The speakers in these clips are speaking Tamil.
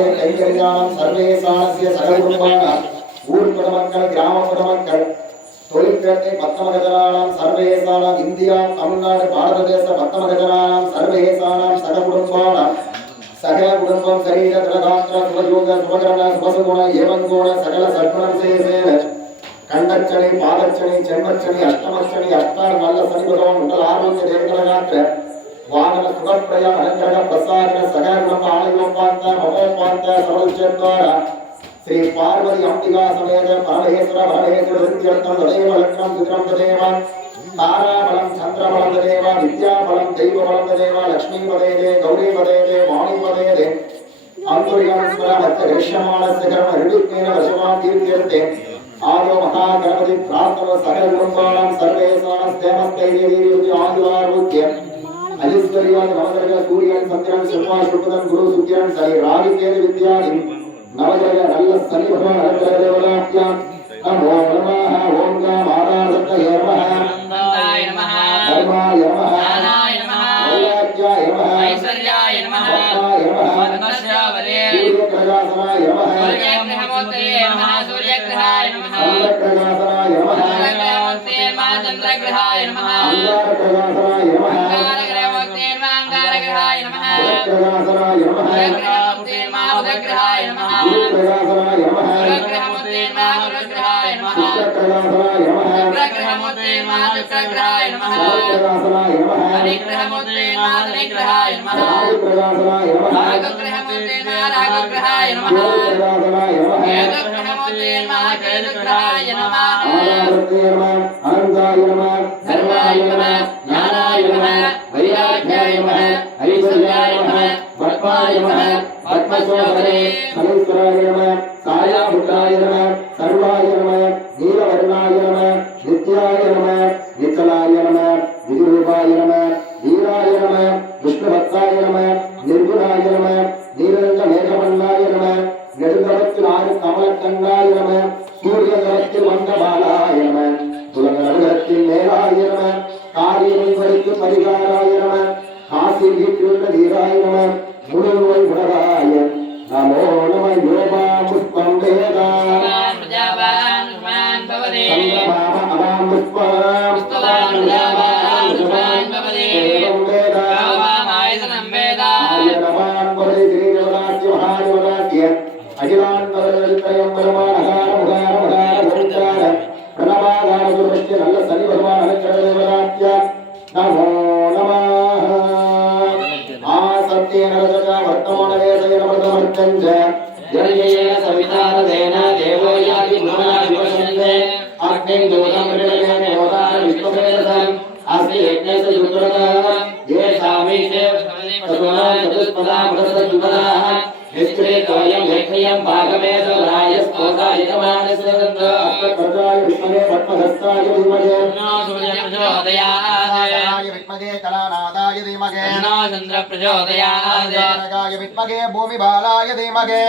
ஆலய கைங்கரியானம் சர்வேசானஸ்ய சககுடும்பானாம் ஊர்புற மக்கள் கிராமப்புற மக்கள் தொழிற்பேட்டை பத்தமகஜனானாம் சர்வேசானாம் இந்தியா தமிழ்நாடு பாரத தேச பத்தமகஜனானாம் சர்வேசானாம் சககுடும்பானாம் சகல குடும்பம் சரீர திரகாத்திர சுபயோக சுபகரண சுபசுகுண ஏவங்கோண சகல சர்க்குணம் சேசேன கண்டச்சனி பாதச்சனி செம்பச்சனி அஷ்டமச்சனி அஷ்டார் நல்ல சனி பகவான் உங்கள் ஆரோக்கிய தேவதரகாத்திர வாகன சுகப்பிரயா அலங்கரக பிரசாதன சகல குடும்ப ஆலயோபாந்த மகோபாந்த சமலுச்சேத்வார ஸ்ரீ பார்வதி அம்பிகா சமேத பரமேஸ்வர பரமேஸ்வர சித்தியர்த்தம் ததேவ லக்னம் சித்திரம் ததேவ தாராபலம் சந்திரபலம் ததேவ வித்யாபலம் தெய்வபலம் ததேவ லக்ஷ்மீ பதேதே கௌரி பதேதே வாணி பதேதே அங்குரியாஸ்வர மத்த கிருஷ்யமான சிகரம் ரிடுக்மேன வசமாம் தீர்த்தியர்த்தே ஆதோ மகா கணபதி பிரார்த்தன சகல குடும்பானாம் சர்வேசான ஸ்தேமஸ்தைரியதி ஆயுராரோக்கிய ஐஸ்வர்யாதி நவகிரக சூரியன் சந்திரன் செவ்வாய் சுக்கிரன் குரு சுக்கிரன் சனி ராகு கேது வித்யாதி நவகிரக நல்ல சனி பகவான் அலங்கர தேவதாத்யாம் நமோ நமः ஓம் காம் ஆராதத்தயே நமः தர்மாய நமः ஞானாய நமः வைராக்யாய நமः ஐஸ்வர்யாய நமः பத்மஸ்ரவலே சூரியகிரகாசனாய நமः சூரியகிரகமூர்த்தயே நமः சூரியகிரகாய நமः சந்திரகிரகாசனாய நமः சந்திரகிரகமூர்த்தயே நமः சந்திரகிரகாய நமः அங்காரகிரகாசனாய நமः அங்காரகிரகமூர்த்தயே நமः அங்காரகிரகாய நமः புதகிரகாசனாய நமः புதகிரகமூர்த்தயே நமः புதகிரகாய நமः புதகிரகாசனாய நமः புதகிரகமூர்த்தயே நமः புதகிரகாய நமः சுக்கிரகிரகாசனாய நமः சுக்கிரகிரகமூர்த்தயே நமः சுக்கிரகிரகாய நமः சுக்கிரகிரகாசனாய நமः ஹரிகிரகமூர்த்தயே நமः ஹரிகிரகாய நமः ராகுகிரகாசனாய நமः ராகுகிரகமூர்த்தயே நமः ராகுகிரகாய நமः கேதுகிரகாசனாய நமः கேதுகிரகமூர்த்தயே நமः கேதுகிரகாய நமः ஆராதத்தயே நமः அனந்தாய நமः தர்மாய நமः ஞானாய நமः வைராக்யாய நமः ஐஸ்வர்யாய நமः பத்மாய நமः பத்மசோதரே சமேஸ்வராய நமः சாயாபுத்ராய நமः சர்வாய நமः நீலவர்ணாய நமः நித்யாய நமः நிச்சலாய நமः விதுரூபாய நமः வீராய நமः விஷ்ணுபக்தாய நமः நிர்குணாய நமः நீலரங்க மேகவண்ணாய நமः நெடுந்தவத்தில் ஆறு கமலக்கண்ணாய நமः சூரியகரத்தில் வந்த பாலாய நமः துலகரத்தில் மேலாய நமः காரியங்களுக்கு பரிகாராய நமः காசி வீட்டிலுள்ள வீராய நமः முழுநோய் உணராய நமோ நம யோகா புஷ்பம் வேதா நல்ல சனி பகவான் அலங்கர நமோ நம ஆசத்தியேன வர்த்தமானவேசேன வர்த்தமர்த்தஞ்ச ஜனயேன சவிதாரதேன தேவோ யாதி குணாதி வசந்தே அக்னிம் தூதம் ரிடகேன யோதான விஸ்வவேதம் அஸ்தி யஜ்ஞேச யுக்ரதம் யே சாமீதே ததுனாம் ததுஸ்பதாம் ரசதுபதாஹ நிஸ்கிரேதோயம் யக்ஞயம் பாகமேதராய ஸ்போதாயிதமானஸ்தந்த அஸ்தகர்ஜாய வித்மகே பத்மஹஸ்தாய தீமகே சூரியப்ரஜோதயாத் வித்மகே கலாநாதாய தீமகே சந்திரப்ரஜோதயாத் தாரகாய வித்மகே பூமிபாலாய தீமகே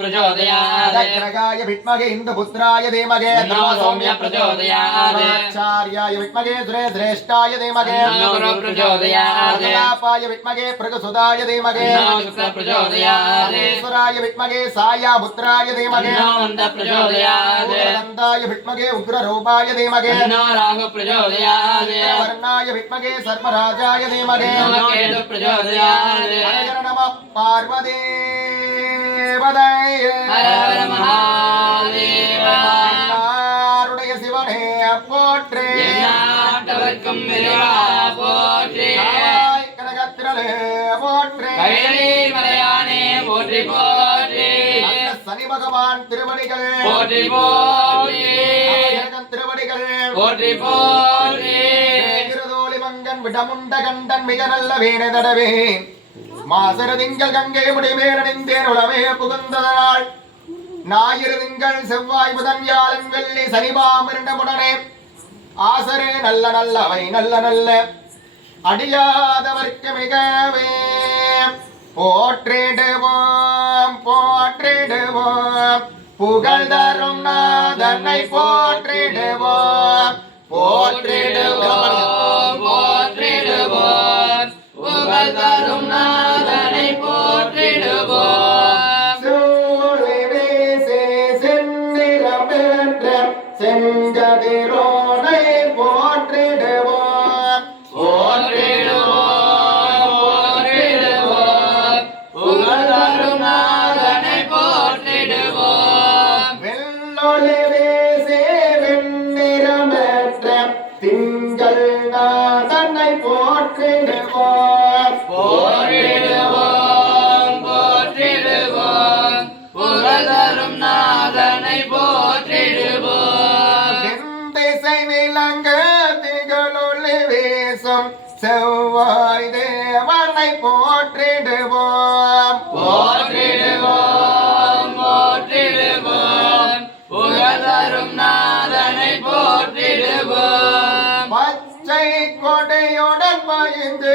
பிரஜோதயாத் தக்ரகாய வித்மகே இந்துபுத்ராய தீமகே சௌம்யப்ரஜோதயாத் ஆச்சார்யாய வித்மகே சுரேஷ்டாய தீமகே பிரஜோதயாத் கலாபாய வித்மகே பிரகசுதாய தீமகே பிரஜோதயாத் ஈஸ்வராய வித்மகே சாயாபுத்ராய தீமகே பிரஜோதயாத் நந்தாய வித்மகே உக்ரரூபாய தீமகே ராகு பிரஜோதயாத் வர்ணாய வித்மகே சர்வராஜாய தீமகே கேது பிரஜோதயாத் ஹர நம பார்வதே வதய ஹர ஹர மகாதேவா நாருடைய சிவனே போற்றி நாட்டவர்க்கும் இறைவா போற்றி கனகத்திரளே போற்றி கைலீர் மலையானே போற்றி போற்றி சனி பகவான் திருவடிகள் போற்றி போற்றி திருவடிகள் போற்றி போற்றி திருதோளி மங்கன் விடமுண்ட கண்டன் மிக நல்ல வீணை தடவே மாசர திங்கள் கங்கை முடிமேலணிந்தேன் உளமே புகுந்ததனால் ஞாயிறு திங்கள் செவ்வாய் புதன் வியாழன் வெள்ளி சனிபாமிருண்டமுடனே ஆசரே நல்ல நல்லவை நல்ல நல்ல அடியாதவர்க்கு மிகவே போற்றிடுவோம் போற்றிடுவோம் புகழ் தரும் நாதனை போற்றிடுவோம் போற்றிடுவோம் போற்றிடுவோம் புகழ் தரும் நாதனை போற்றிடுவோம் தருநாதனை போற்றிடுவோம் வெள்ளொளி வீசி வெண்ணிறமேற்ற திங்கள் நாதனை போற்றிடுவோம் போற்றிடுவோம் போற்றிடுவோம் புகழ் தரும் நாதனை போற்றிடுவோம் திசை விளங்க திகழொளி வீசும் செவ்வாய் தேவனை போற்றிடுவோம் போற்றிடுவோம் போற்றிடுவோம் புகழ் தரும் நாதனை போற்றிடுவோம் பச்சை கொடையுடன் பயந்து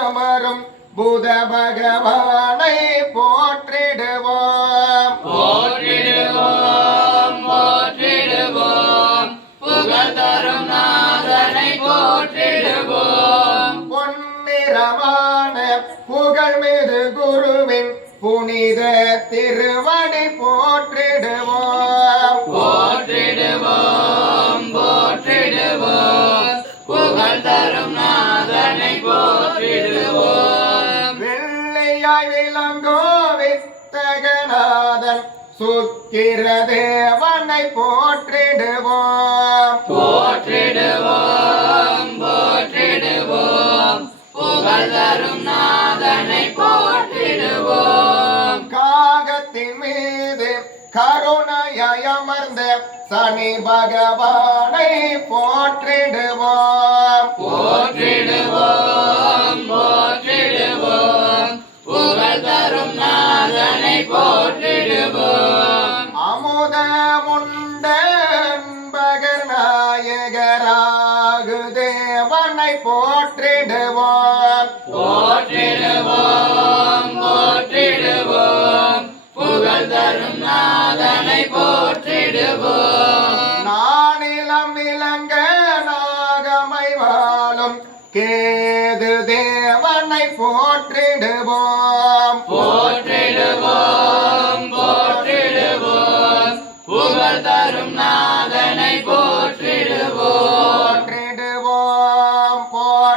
அமரும் புத பகவானை போற்றிடுவோம் போற்றிடுவோம் போற்றிடுவோம் புகழ் தரும் நாதனை போற்றிடுவோம் பொன்னிறமான புகழ் மீது குருவின் புனித திருவடி போற்றிடுவோம் போற்றிடுவோம் போற்றிடுவோம் புகழ் தரும் நாதனை போற்றிடுவோம் வெள்ளையாய் விளங்கோ வித்தகநாதன் சுக்கிர தேவனை போற்றிடுவோம் போற்றிடுவோம் போற்றிடுவோம் புகழ் தரும் நாதனை போற்றிடுவோம் காகத்தின் மீது கருணையாய் அமர்ந்த சனி பகவானை போற்றிடுவோம் போற்றிடுவோம் போற்றிடுவோம் புகழ் தரும் நாதனை போற்றிடுவோம் அமுதமுண்ட பகர் நாயகராகு தேவனை போற்றிடுவோம் போற்றிடுவோம் போற்றிடுவோம் புகழ் தரும் நாதனை போற்றிடுவோம் நானிலம் விளங்க நாகமை வாழும் கேது தேவனை போற்றிடுவோம் போற்றிடுவோம் போற்றிடுவோம் புகழ் தரும் நாதனை போற்றிடுவோம்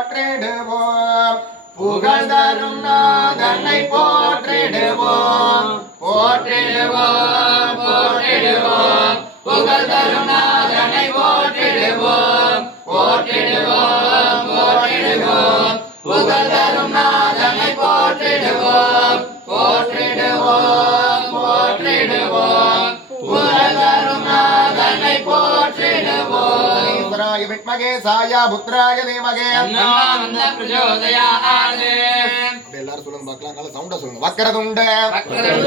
போற்றிடுவோம் புகழ் தரும் நாதனை போற்றிடுவோம் போற்றிடுவோம் போற்றிடுவோம் புகழ் தரும் நாதனை போற்றிடுவோம் போற்றிடுவோம் போற்றிடுவோம் புகழ் தரும் நாதனை போற்றிடுவோம் போற்றிடுவோம் போற்றிடுவோம் புகழ் தரும் நாதனை போற்றிடுவோம் ஈஸ்வராய வித்மகே சாயா புத்ராய தீமகே நாமந்த பிரச்சோதயாத் எல்லாரும் சொல்லுங்க பார்க்கலாம் நல்லா சவுண்டா சொல்லுங்க வக்கரதுண்ட